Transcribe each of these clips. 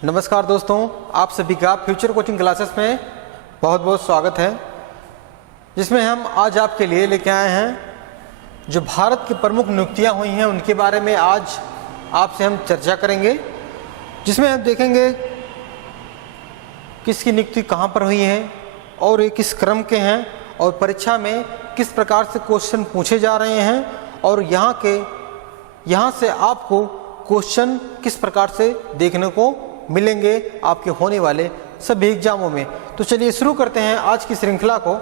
नमस्कार दोस्तों, आप सभी का फ्यूचर कोचिंग क्लासेस में बहुत बहुत स्वागत है, जिसमें हम आज आपके लिए लेके आए हैं जो भारत की प्रमुख नियुक्तियां हुई हैं उनके बारे में आज आपसे हम चर्चा करेंगे, जिसमें हम देखेंगे किसकी नियुक्ति कहां पर हुई है और ये किस क्रम के हैं और परीक्षा में किस प्रकार से क्वेश्चन पूछे जा रहे हैं और यहाँ से आपको क्वेश्चन किस प्रकार से देखने को मिलेंगे आपके होने वाले सभी एग्जामों में। तो चलिए शुरू करते हैं आज की श्रृंखला को।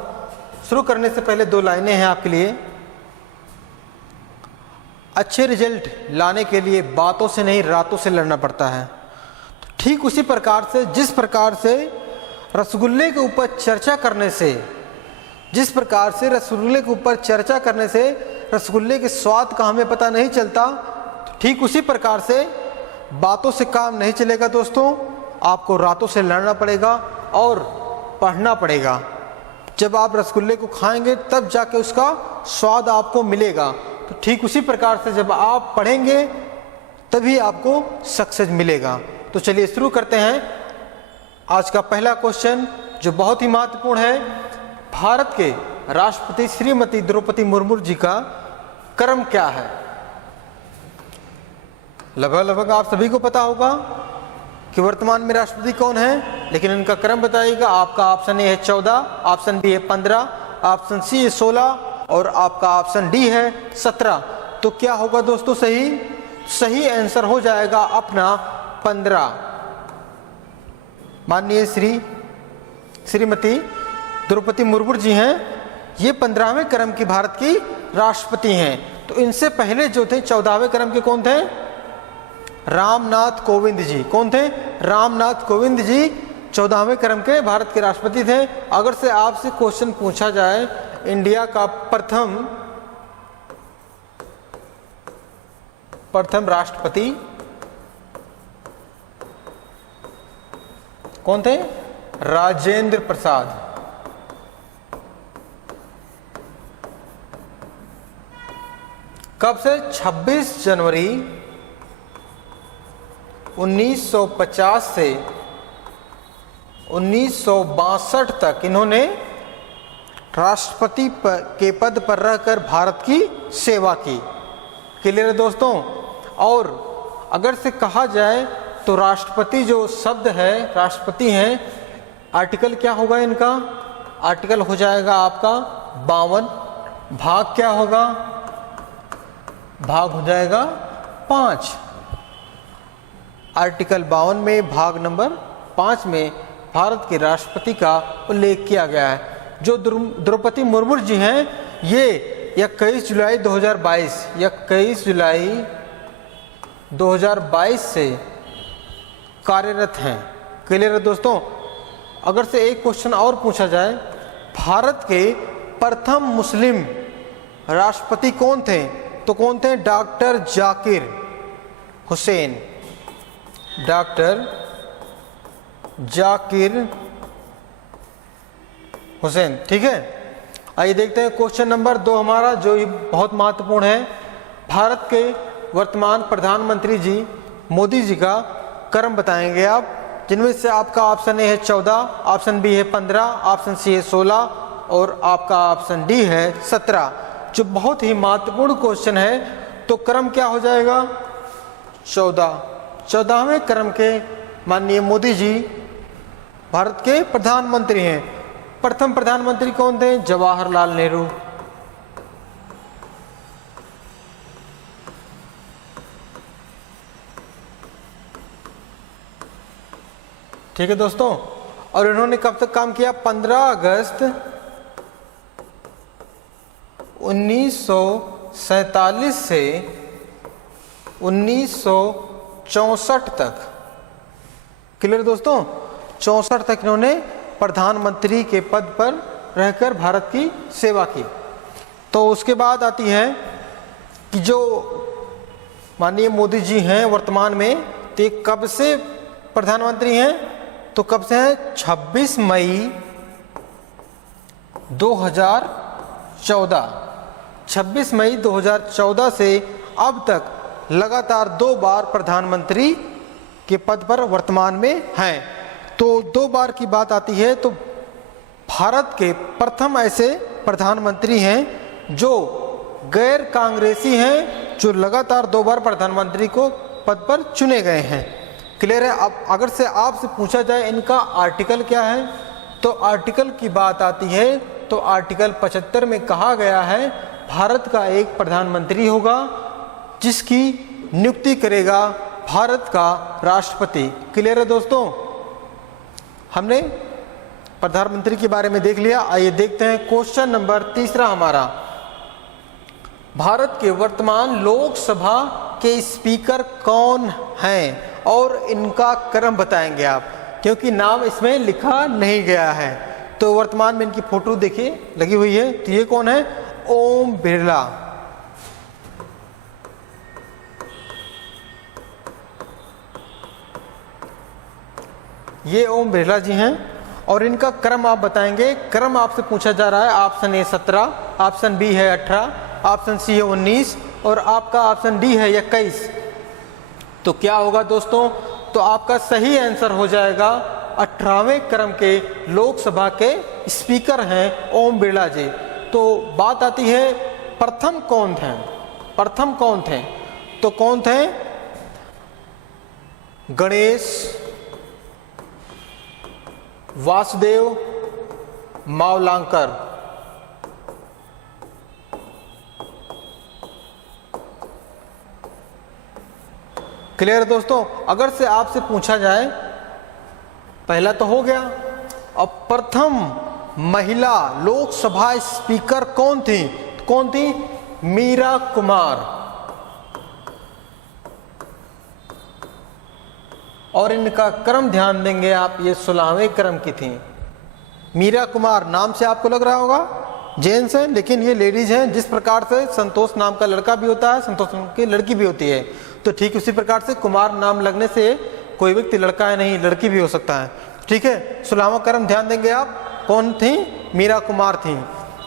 शुरू करने से पहले दो लाइनें हैं आपके लिए। अच्छे रिजल्ट लाने के लिए बातों से नहीं रातों से लड़ना पड़ता है। तो ठीक उसी प्रकार से जिस प्रकार से रसगुल्ले के ऊपर चर्चा करने से रसगुल्ले के स्वाद का हमें पता नहीं चलता, तो ठीक उसी प्रकार से बातों से काम नहीं चलेगा दोस्तों। आपको रातों से लड़ना पड़ेगा और पढ़ना पड़ेगा। जब आप रसगुल्ले को खाएंगे तब जाके उसका स्वाद आपको मिलेगा। तो ठीक उसी प्रकार से जब आप पढ़ेंगे तभी आपको सक्सेस मिलेगा। तो चलिए शुरू करते हैं आज का पहला क्वेश्चन, जो बहुत ही महत्वपूर्ण है। भारत के राष्ट्रपति श्रीमती द्रौपदी मुर्मू जी का क्रम क्या है? लगभग आप सभी को पता होगा कि वर्तमान में राष्ट्रपति कौन है, लेकिन इनका क्रम बताइएगा। आपका ऑप्शन ए है 14, ऑप्शन बी है 15, ऑप्शन सी है 16 और आपका ऑप्शन डी है 17। तो क्या होगा दोस्तों? सही आंसर हो जाएगा अपना 15। माननीय श्रीमती द्रौपदी मुर्मू जी हैं, ये 15वें क्रम की भारत की राष्ट्रपति हैं। तो इनसे पहले जो थे 14वें क्रम के कौन थे? रामनाथ कोविंद जी। कौन थे? रामनाथ कोविंद जी 14वें क्रम के भारत के राष्ट्रपति थे। अगर से आपसे क्वेश्चन पूछा जाए इंडिया का प्रथम राष्ट्रपति कौन थे? राजेंद्र प्रसाद। कब से? 26 जनवरी 1950 से 1962 तक इन्होंने राष्ट्रपति के पद पर रहकर भारत की सेवा की। क्लियर है दोस्तों? और अगर से कहा जाए तो राष्ट्रपति जो शब्द है, राष्ट्रपति हैं, आर्टिकल क्या होगा इनका? आर्टिकल हो जाएगा आपका 52। भाग क्या होगा? भाग हो जाएगा 5। आर्टिकल 52 में भाग नंबर 5 में भारत के राष्ट्रपति का उल्लेख किया गया है। जो द्रौपदी मुर्मू जी हैं, ये 21 जुलाई 2022 से कार्यरत हैं। क्लियर है दोस्तों? अगर से एक क्वेश्चन और पूछा जाए, भारत के प्रथम मुस्लिम राष्ट्रपति कौन थे? तो कौन थे? डॉक्टर जाकिर हुसैन। डॉक्टर जाकिर हुसैन। ठीक है, आइए देखते हैं क्वेश्चन नंबर 2 हमारा, जो बहुत महत्वपूर्ण है। भारत के वर्तमान प्रधानमंत्री जी मोदी जी का क्रम बताएंगे आप, जिनमें से आपका ऑप्शन ए है 14, ऑप्शन बी है 15, ऑप्शन सी है 16 और आपका ऑप्शन डी है 17। जो बहुत ही महत्वपूर्ण क्वेश्चन है। तो क्रम क्या हो जाएगा? 14वें क्रम के माननीय मोदी जी भारत के प्रधानमंत्री हैं। प्रथम प्रधानमंत्री कौन थे? जवाहरलाल नेहरू। ठीक है दोस्तों? और इन्होंने कब तक काम किया? 15 अगस्त 1947 से 1964 तक। क्लियर दोस्तों? 64 तक इन्होंने प्रधानमंत्री के पद पर रहकर भारत की सेवा की। तो उसके बाद आती है कि जो माननीय मोदी जी हैं वर्तमान में, तो ये कब से प्रधानमंत्री हैं? तो कब से हैं? 26 मई 2014। 26 मई 2014 से अब तक लगातार 2 बार प्रधानमंत्री के पद पर वर्तमान में हैं। तो 2 बार की बात आती है तो भारत के प्रथम ऐसे प्रधानमंत्री हैं जो गैर कांग्रेसी हैं, जो लगातार 2 बार प्रधानमंत्री को पद पर चुने गए हैं। क्लियर है। अब अगर से आपसे पूछा जाए इनका आर्टिकल क्या है, तो आर्टिकल की बात आती है तो आर्टिकल 75 में कहा गया है भारत का एक प्रधानमंत्री होगा जिसकी नियुक्ति करेगा भारत का राष्ट्रपति। क्लियर है दोस्तों। हमने प्रधानमंत्री के बारे में देख लिया। आइए देखते हैं क्वेश्चन नंबर 3 हमारा, भारत के वर्तमान लोकसभा के स्पीकर कौन हैं और इनका क्रम बताएंगे आप, क्योंकि नाम इसमें लिखा नहीं गया है। तो वर्तमान में इनकी फोटो देखिए लगी हुई है। तो ये कौन है? ओम बिरला। ये ओम बिरला जी हैं और इनका क्रम आप बताएंगे। क्रम आपसे पूछा जा रहा है। ऑप्शन ए 17, ऑप्शन बी है 18, ऑप्शन सी है 19 और आपका ऑप्शन डी है 21। तो क्या होगा दोस्तों? तो आपका सही आंसर हो जाएगा 18वें क्रम के लोकसभा के स्पीकर हैं ओम बिरला जी। तो बात आती है प्रथम कौन थे? प्रथम कौन थे? तो कौन थे? गणेश, वासुदेव, मावलांकर। क्लियर है दोस्तों। अगर से आपसे पूछा जाए, पहला तो हो गया, अब प्रथम महिला लोकसभा स्पीकर कौन थी? कौन थी? मीरा कुमार। और इनका क्रम ध्यान देंगे आप, ये 16वें क्रम की थी। मीरा कुमार नाम से आपको लग रहा होगा जेंट्स हैं, लेकिन ये लेडीज हैं। जिस प्रकार से संतोष नाम का लड़का भी होता है, संतोष नाम की लड़की भी होती है, तो ठीक उसी प्रकार से कुमार नाम लगने से कोई व्यक्ति लड़का है नहीं, लड़की भी हो सकता है। ठीक है। 16वां क्रम ध्यान देंगे आप, कौन थी? मीरा कुमार थी।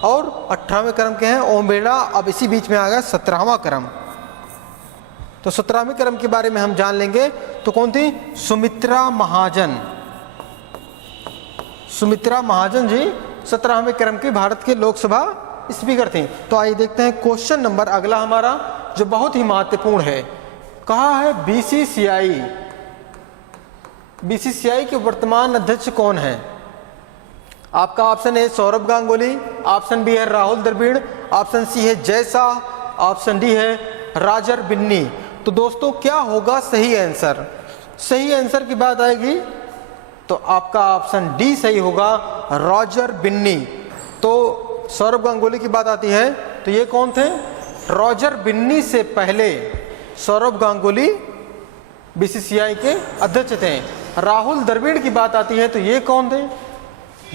और 18वें क्रम के हैं ओम बिरला। अब इसी बीच में आ गया 17वां क्रम। तो 17वें क्रम के बारे में हम जान लेंगे। तो कौन थी? सुमित्रा महाजन। सुमित्रा महाजन जी 17वें क्रम की भारत के लोकसभा स्पीकर थी। तो आइए देखते हैं क्वेश्चन नंबर अगला हमारा, जो बहुत ही महत्वपूर्ण है। कहा है बीसीसीआई के वर्तमान अध्यक्ष कौन है? आपका option A Saurav Ganguly, option B है राहुल द्रविड़, ऑप्शन सी है जय शाह, ऑप्शन डी है रॉजर बिन्नी। तो दोस्तों क्या होगा सही आंसर? सही आंसर की बात आएगी तो आपका ऑप्शन डी सही होगा, रॉजर बिन्नी। तो सौरभ गांगुली की बात आती है तो ये कौन थे? रॉजर बिन्नी से पहले सौरभ गांगुली बीसीसीआई के अध्यक्ष थे। राहुल द्रविड़ की बात आती है तो ये कौन थे?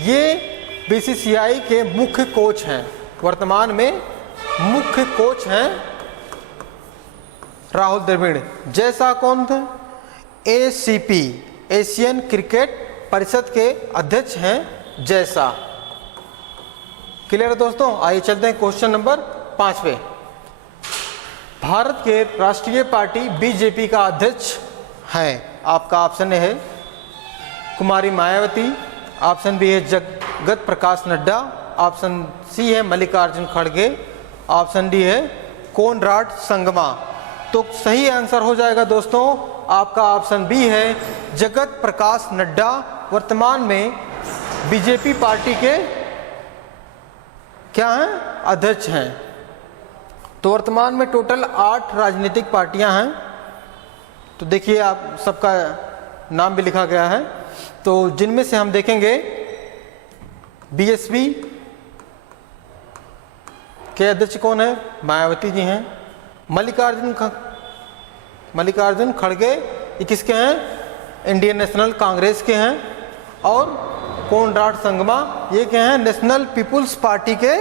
ये बीसीसीआई के मुख्य कोच हैं, वर्तमान में मुख्य कोच हैं राहुल द्रविड़। जय शाह कौन थे? एसीपी एशियन क्रिकेट परिषद के अध्यक्ष हैं जय शाह। क्लियर है दोस्तों। आइए चलते हैं क्वेश्चन नंबर 5 पे। भारत के राष्ट्रीय पार्टी बीजेपी का अध्यक्ष है, आपका ऑप्शन ए है कुमारी मायावती, ऑप्शन बी है जगत प्रकाश नड्डा, ऑप्शन सी है मल्लिकार्जुन खड़गे, ऑप्शन डी है कोनराड संगमा। तो सही आंसर हो जाएगा दोस्तों आपका ऑप्शन बी है जगत प्रकाश नड्डा, वर्तमान में बीजेपी पार्टी के क्या हैं? अध्यक्ष हैं। तो वर्तमान में टोटल 8 राजनीतिक पार्टियां हैं। तो देखिए आप सबका नाम भी लिखा गया है। तो जिनमें से हम देखेंगे बीएसपी के अध्यक्ष कौन है? मायावती जी हैं। मल्लिकार्जुन खड़गे ये किसके हैं? इंडियन नेशनल कांग्रेस के हैं। और कोनराड संगमा ये क्या हैं? नेशनल पीपुल्स पार्टी के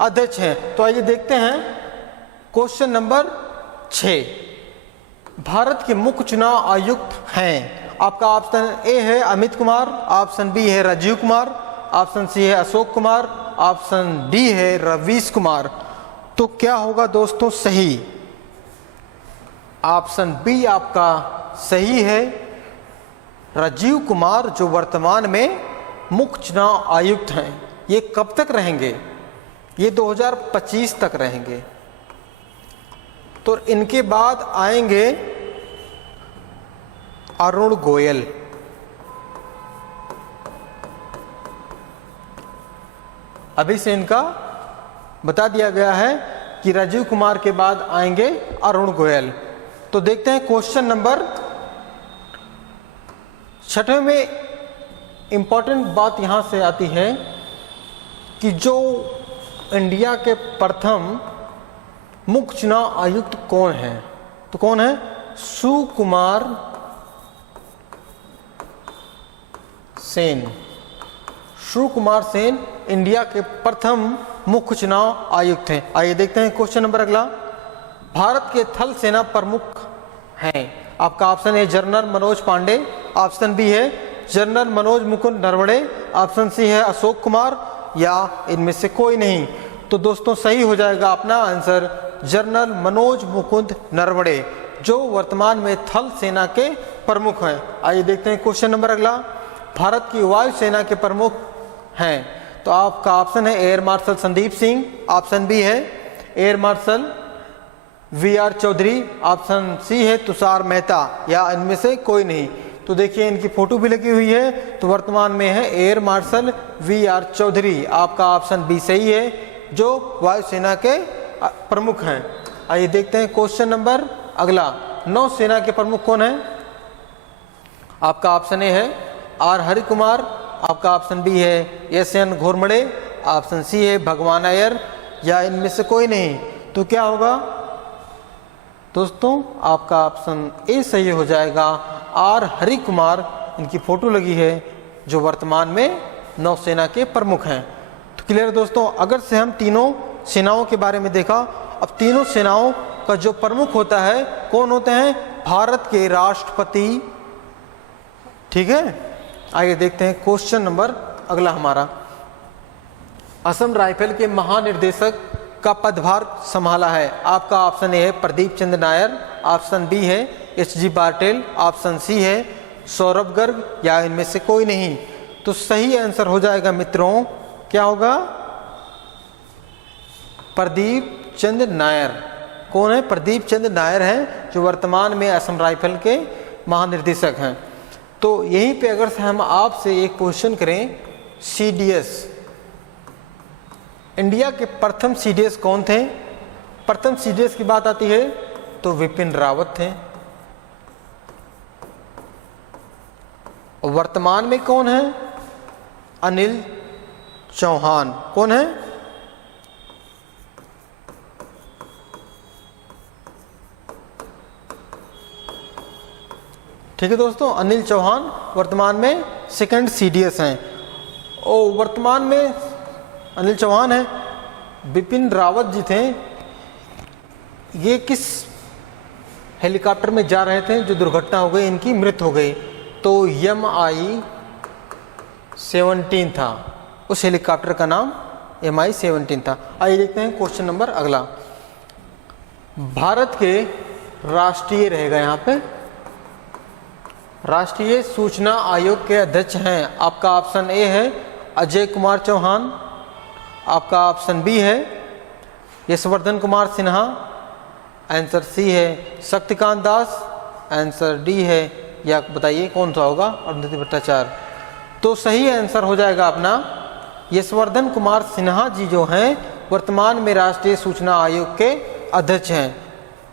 अध्यक्ष हैं। तो आइए देखते हैं क्वेश्चन नंबर 6। भारत के मुख्य चुनाव आयुक्त हैं, आपका ऑप्शन ए है अमित कुमार, ऑप्शन बी है राजीव कुमार, ऑप्शन सी है अशोक कुमार, ऑप्शन डी है रवीश कुमार। तो क्या होगा दोस्तों सही? ऑप्शन बी आपका सही है, राजीव कुमार जो वर्तमान में मुख्य चुनाव आयुक्त हैं, ये कब तक रहेंगे? ये 2025 तक रहेंगे। तो इनके बाद आएंगे अरुण गोयल। अभी से इनका बता दिया गया है कि राजीव कुमार के बाद आएंगे अरुण गोयल। तो देखते हैं क्वेश्चन नंबर 6 में इंपॉर्टेंट बात यहां से आती है कि जो इंडिया के प्रथम मुख्य चुनाव आयुक्त कौन है? तो कौन है? सुकुमार सेन। सुकुमार सेन इंडिया के प्रथम मुख्य चुनाव आयुक्त हैं। आइए देखते हैं क्वेश्चन नंबर अगला। भारत के थल सेना प्रमुख हैं। आपका ऑप्शन है general Manoj Pande, option B है general Manoj Mukund Naravane, option C है अशोक कुमार, या इनमें से कोई नहीं। तो दोस्तों सही हो जाएगा अपना आंसर जनरल मनोज मुकुंद नरवणे, जो वर्तमान में थल सेना के प्रमुख हैं। आइए देखते हैं क्वेश्चन नंबर अगला। भारत की वायुसेना के प्रमुख हैं। तो आपका ऑप्शन है air marshal Sandeep Singh, option B है एयर मार्शल वी.आर. चौधरी, ऑप्शन सी है तुषार मेहता, या इनमें से कोई नहीं। तो देखिए इनकी फोटो भी लगी हुई है। तो वर्तमान में है एयर मार्शल वी.आर. चौधरी। आपका ऑप्शन बी सही है, जो वायुसेना के प्रमुख हैं। आइए देखते हैं क्वेश्चन नंबर अगला। नौसेना के प्रमुख कौन है? आपका ऑप्शन ए है आर हरि कुमार, आपका ऑप्शन बी है एस.एन. घोरमड़े, ऑप्शन सी है भगवान अय्यर, या इनमें से कोई नहीं। तो क्या होगा दोस्तों? आपका ऑप्शन ए सही हो जाएगा, आर हरि कुमार। इनकी फोटो लगी है, जो वर्तमान में नौसेना के प्रमुख हैं। तो क्लियर है दोस्तों। अगर से हम तीनों सेनाओं के बारे में देखा, अब तीनों सेनाओं का जो प्रमुख होता है कौन होते हैं? भारत के राष्ट्रपति। ठीक है, आइए देखते हैं क्वेश्चन नंबर अगला हमारा। असम राइफल के महानिर्देशक का पदभार संभाला है। आपका ऑप्शन ए है प्रदीप चंद्र नायर, ऑप्शन बी है एच.जी. पाटिल, ऑप्शन सी है सौरभ गर्ग, या इनमें से कोई नहीं। तो सही आंसर हो जाएगा मित्रों, क्या होगा? प्रदीप चंद्र नायर। कौन है? प्रदीप चंद्र नायर हैं, जो वर्तमान में असम राइफल के महानिर्देशक हैं। तो यहीं पे अगर से हम आपसे एक क्वेश्चन करें, CDS, इंडिया के प्रथम CDS कौन थे? प्रथम CDS की बात आती है तो विपिन रावत थे। वर्तमान में कौन है? अनिल चौहान। कौन है? ठीक है दोस्तों, अनिल चौहान वर्तमान में सेकंड CDS हैं। और वर्तमान में अनिल चौहान है। बिपिन रावत जी थे, ये किस हेलीकॉप्टर में जा रहे थे जो दुर्घटना हो गई, इनकी मृत्यु हो गई? तो MI-17 था, उस हेलीकॉप्टर का नाम MI-17 था। आइए देखते हैं क्वेश्चन नंबर अगला। भारत के राष्ट्रीय रहेगा यहाँ पे, राष्ट्रीय सूचना आयोग के अध्यक्ष हैं। आपका ऑप्शन ए है अजय कुमार चौहान, आपका ऑप्शन बी है यशवर्धन कुमार सिन्हा, आंसर सी है शक्तिकांत दास, आंसर डी है, या बताइए कौन सा होगा? अरुंधति भट्टाचार्य। तो सही आंसर हो जाएगा अपना यशवर्धन कुमार सिन्हा जी, जो हैं वर्तमान में राष्ट्रीय सूचना आयोग के अध्यक्ष हैं।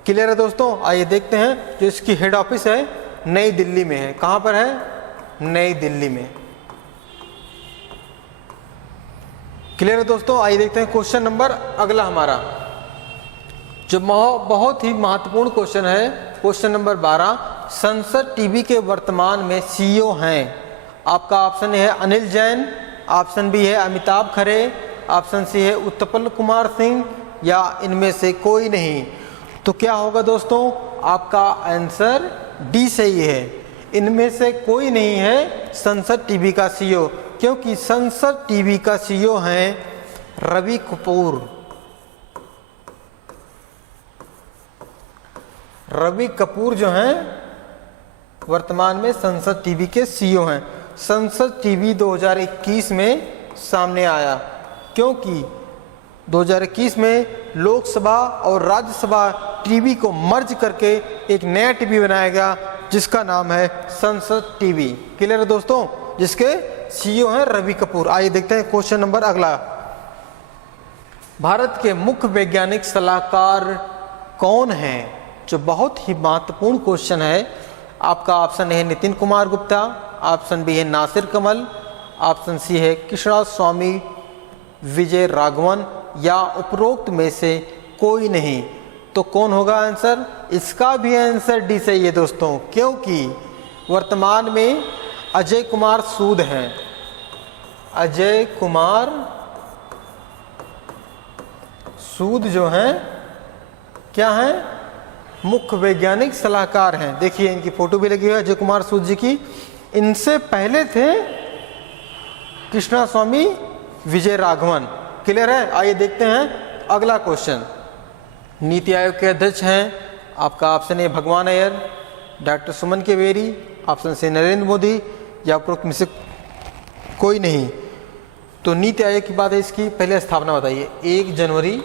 क्लियर है दोस्तों? आइए देखते हैं, जो इसकी हेड ऑफिस है नई दिल्ली में है। कहां पर है? नई दिल्ली में। क्लियर है दोस्तों? आइए देखते हैं क्वेश्चन नंबर अगला हमारा, जो बहुत ही महत्वपूर्ण क्वेश्चन है। क्वेश्चन नंबर 12, संसद टीवी के वर्तमान में CEO हैं। आपका ऑप्शन है अनिल जैन, ऑप्शन बी है अमिताभ खरे, ऑप्शन सी है उत्पल कुमार सिंह, या इनमें से कोई नहीं। तो क्या होगा दोस्तों? आपका आंसर डी सही है, इनमें से कोई नहीं है संसद टीवी का CEO, क्योंकि संसद टीवी का CEO हैं रवि कपूर। रवि कपूर जो हैं वर्तमान में संसद टीवी के सीईओ हैं। संसद टीवी 2021 में सामने आया क्योंकि 2021 में लोकसभा और राज्यसभा टीवी को मर्ज करके एक नया टीवी बनाया गया जिसका नाम है संसद टीवी। क्लियर है दोस्तों, जिसके सीईओ हैं रवि कपूर। आइए देखते हैं क्वेश्चन नंबर अगला। भारत के मुख्य वैज्ञानिक सलाहकार कौन हैं? जो बहुत ही महत्वपूर्ण क्वेश्चन है। आपका ऑप्शन ए है नितिन कुमार गुप्ता, ऑप्शन बी है नासिर कमल, ऑप्शन सी है कृष्णा स्वामी विजय राघवन, या उपरोक्त में से कोई नहीं। तो कौन होगा आंसर? इसका भी आंसर डी सही है दोस्तों, क्योंकि वर्तमान में अजय कुमार सूद हैं। अजय कुमार सूद जो हैं क्या हैं? मुख्य वैज्ञानिक सलाहकार हैं। देखिए इनकी फोटो भी लगी हुई है अजय कुमार सूद जी की। इनसे पहले थे कृष्णा स्वामी विजय राघवन। क्लियर है? आइए देखते हैं अगला क्वेश्चन। नीति आयोग के अध्यक्ष हैं आपका ऑप्शन ए भगवान अय्यर, डॉक्टर सुमन केवेरी, ऑप्शन सी नरेंद्र मोदी, या उपरोक्त में से कोई नहीं। तो नीति आयोग की बात है, इसकी पहले स्थापना बताइए। 1 जनवरी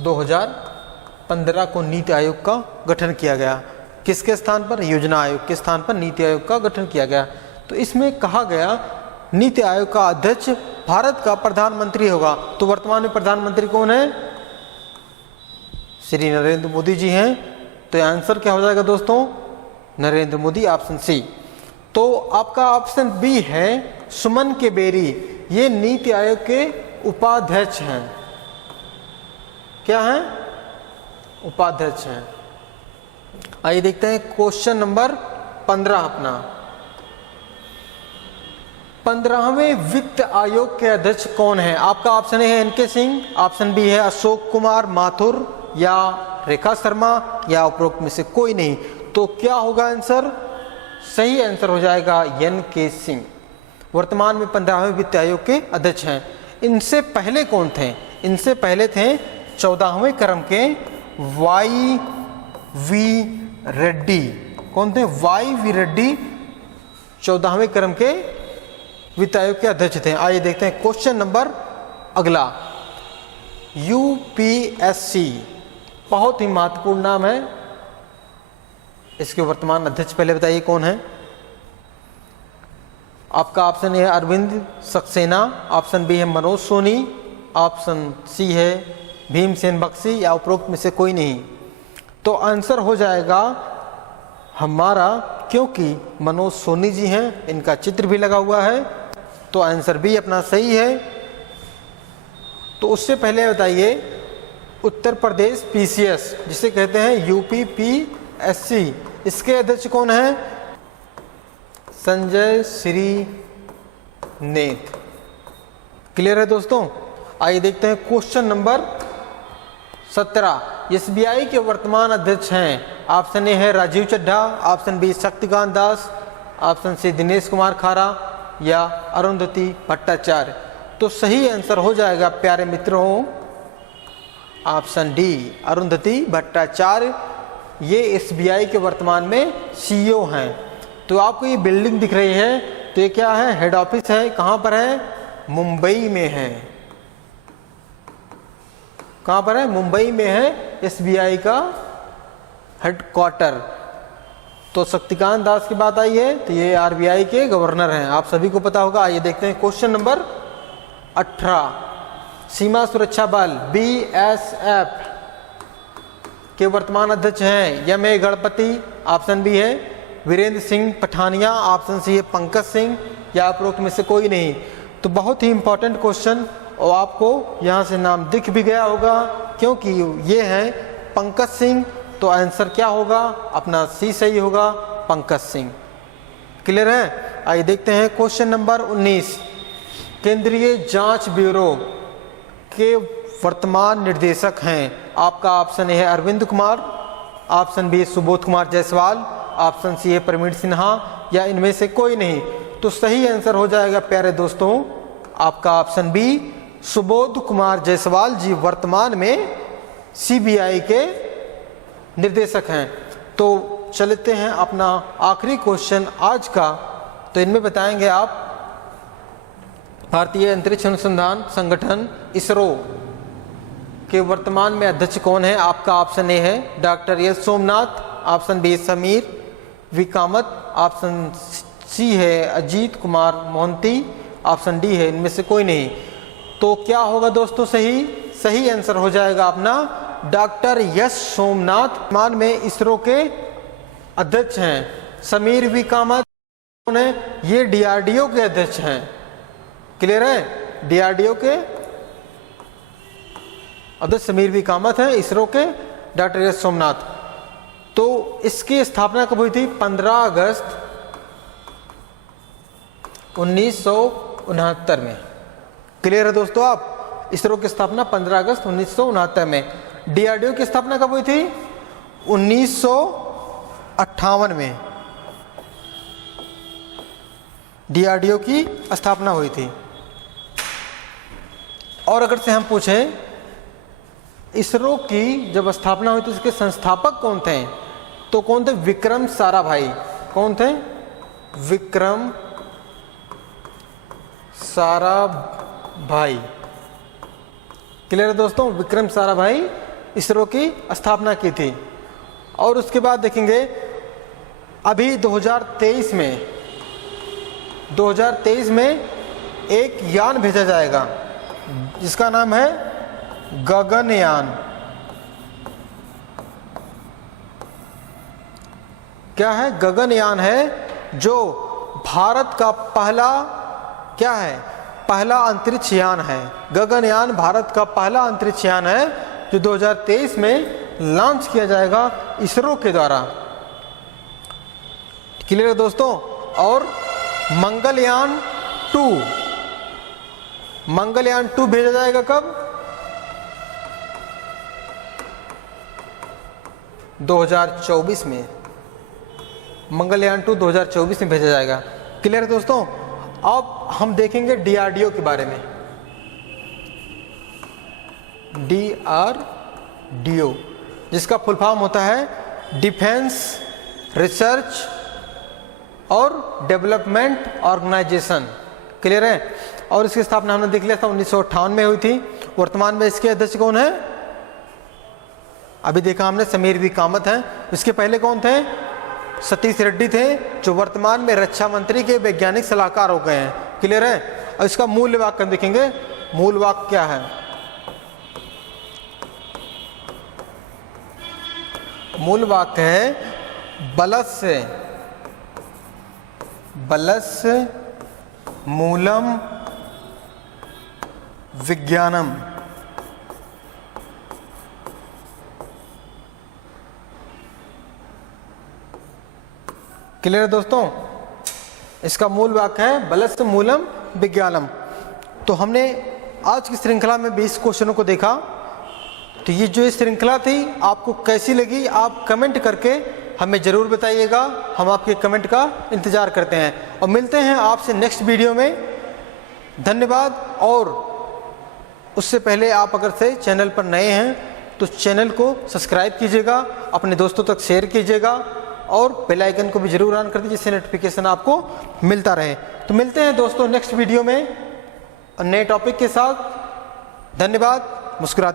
2015 को नीति आयोग का गठन किया गया। किसके स्थान पर? योजना आयोग के स्थान पर नीति आयोग का गठन किया गया। तो इसमें कहा गया नीति आयोग का अध्यक्ष भारत का प्रधानमंत्री होगा। तो वर्तमान में प्रधानमंत्री कौन है? श्री नरेंद्र मोदी जी हैं। तो आंसर क्या हो जाएगा दोस्तों? Narendra Modi, option C. तो आपका ऑप्शन बी है सुमन केवेरी, ये नीति आयोग के उपाध्यक्ष हैं। क्या हैं? उपाध्यक्ष हैं। आइए देखते हैं क्वेश्चन नंबर 15 अपना। 15वें वित्त आयोग के अध्यक्ष कौन है? आपका ऑप्शन ए है एनके सिंह, ऑप्शन बी है अशोक कुमार माथुर, या रेखा शर्मा, या उपरोक्त में से कोई नहीं। तो क्या होगा आंसर? सही आंसर हो जाएगा एनके सिंह। वर्तमान में 15वें वित्त आयोग के अध्यक्ष हैं। इनसे पहले कौन थे? इनसे पहले थे 14वें क्रम के वाई वी रेड्डी। कौन थे? वाई वी रेड्डी 14वें क्रम के वित्त आयोग के अध्यक्ष थे। आइए देखते हैं क्वेश्चन नंबर अगला। यूपीएससी बहुत ही महत्वपूर्ण नाम है। इसके वर्तमान अध्यक्ष पहले बताइए कौन है? आपका ऑप्शन ए है अरविंद सक्सेना, ऑप्शन बी है मनोज सोनी, ऑप्शन सी है भीमसेन बख्शी, या उपरोक्त में से कोई नहीं। तो आंसर हो जाएगा हमारा, क्योंकि मनोज सोनी जी हैं, इनका चित्र भी लगा हुआ है। तो आंसर बी अपना सही है। तो उससे पहले बताइए उत्तर प्रदेश पीसीएस जिसे कहते हैं यूपीपीएससी, इसके अध्यक्ष कौन है? संजय श्री नेत। क्लियर है दोस्तों? आइए देखते हैं क्वेश्चन नंबर 17। एसबीआई के वर्तमान अध्यक्ष हैं। ऑप्शन ए है Rajiv Chadha, option B Shaktikanta Das, option C Dinesh Kumar खारा, या अरुंधति भट्टाचार्य। तो सही आंसर हो जाएगा प्यारे मित्रों ऑप्शन डी अरुंधति भट्टाचार्य। ये एसबीआई के वर्तमान में सीईओ हैं। तो आपको ये बिल्डिंग दिख रही है, तो ये क्या है? हेड ऑफिस है। कहाँ पर है? मुंबई में है। कहाँ पर है? मुंबई में है एसबीआई का हेडक्वार्टर। तो शक्तिकांत दास की बात आई है, तो ये आरबीआई के गवर्नर हैं, आप सभी को पता होगा। आइए देखते हैं क्वेश्चन नंबर 18। सीमा सुरक्षा बल बीएसएफ के वर्तमान अध्यक्ष हैं M A Ganapathy, option B है वीरेंद्र सिंह पठानिया, ऑप्शन सी है पंकज सिंह, या उपरोक्त में से कोई नहीं। तो बहुत ही इंपॉर्टेंट क्वेश्चन, और आपको यहाँ से नाम दिख भी गया होगा क्योंकि ये है पंकज सिंह। तो आंसर क्या होगा? अपना सी सही होगा, पंकज सिंह। क्लियर है? आइए देखते हैं क्वेश्चन नंबर 19। केंद्रीय जांच ब्यूरो के वर्तमान निर्देशक हैं। आपका ऑप्शन ए है Arvind Kumar, option B Subodh Kumar Jaiswal, option C है प्रवीण सिन्हा, या इनमें से कोई नहीं। तो सही आंसर हो जाएगा प्यारे दोस्तों आपका ऑप्शन बी सुबोध कुमार जायसवाल जी वर्तमान में सीबीआई के निर्देशक हैं। तो चलते हैं अपना आखिरी क्वेश्चन आज का। तो इनमें बताएंगे आप भारतीय अंतरिक्ष अनुसंधान संगठन इसरो के वर्तमान में अध्यक्ष कौन है। आपका ऑप्शन ए है doctor S Somnath, option B Sameer V Kamath, option C है अजीत कुमार मोहंती, ऑप्शन डी है इनमें से कोई नहीं। तो क्या होगा दोस्तों, सही आंसर हो जाएगा अपना डॉक्टर एस सोमनाथ। वर्तमान में इसरो के अध्यक्ष हैं। समीर वी कामत कौन है, ये डीआरडीओ के अध्यक्ष हैं। क्लियर है, डीआरडीओ के अध्यक्ष समीर वी कामत है, इसरो के डॉक्टर एस सोमनाथ। तो इसकी स्थापना कब हुई थी, 15 अगस्त 1969 में। क्लियर है दोस्तों, आप इसरो की स्थापना 15 अगस्त 1969 में। डीआरडीओ की स्थापना कब हुई थी, 1958 में डीआरडीओ की स्थापना हुई थी। और अगर से हम पूछें इसरो की जब स्थापना हुई तो इसके संस्थापक कौन थे, तो कौन थे, विक्रम साराभाई। कौन थे, विक्रम साराभाई। क्लियर है दोस्तों, विक्रम साराभाई इसरो की स्थापना की थी। और उसके बाद देखेंगे अभी 2023 में एक यान भेजा जाएगा जिसका नाम है गगनयान। क्या है, गगनयान है, जो भारत का पहला क्या है, पहला अंतरिक्ष यान है। गगनयान भारत का पहला अंतरिक्ष यान है जो 2023 में लॉन्च किया जाएगा इसरो के द्वारा। क्लियर है दोस्तों। और मंगलयान 2 भेजा जाएगा कब, 2024 में। मंगलयान 2 2024 में भेजा जाएगा। क्लियर है दोस्तों। अब हम देखेंगे डीआरडीओ के बारे में। डीआरडीओ जिसका फुल फॉर्म होता है डिफेंस रिसर्च और डेवलपमेंट ऑर्गेनाइजेशन। क्लियर है। और इसकी स्थापना हमने देख लिया था 1958 में हुई थी। वर्तमान में इसके अध्यक्ष कौन है, अभी देखा हमने समीर वी कामत हैं। इसके पहले कौन थे, सतीश रेड्डी थे, जो वर्तमान में रक्षा मंत्री के वैज्ञानिक सलाहकार हो गए हैं। क्लियर है। और इसका मूल वाक्य देखेंगे, मूल वाक्य क्या है, मूल वाक्य है बलस्य मूलम विज्ञानम। क्लियर है दोस्तों। इसका मूल वाक्य है बलस्य मूलम विज्ञानम। तो हमने आज की श्रृंखला में 20 क्वेश्चनों को देखा। तो ये जो श्रृंखला थी आपको कैसी लगी, आप कमेंट करके हमें ज़रूर बताइएगा। हम आपके कमेंट का इंतज़ार करते हैं और मिलते हैं आपसे नेक्स्ट वीडियो में। धन्यवाद। और उससे पहले आप अगर से चैनल पर नए हैं तो चैनल को सब्सक्राइब कीजिएगा, अपने दोस्तों तक शेयर कीजिएगा और बेल आइकन को भी जरूर ऑन कर दीजिए जिससे नोटिफिकेशन आपको मिलता रहे। तो मिलते हैं दोस्तों नेक्स्ट वीडियो में नए टॉपिक के साथ। धन्यवाद। मुस्कुराते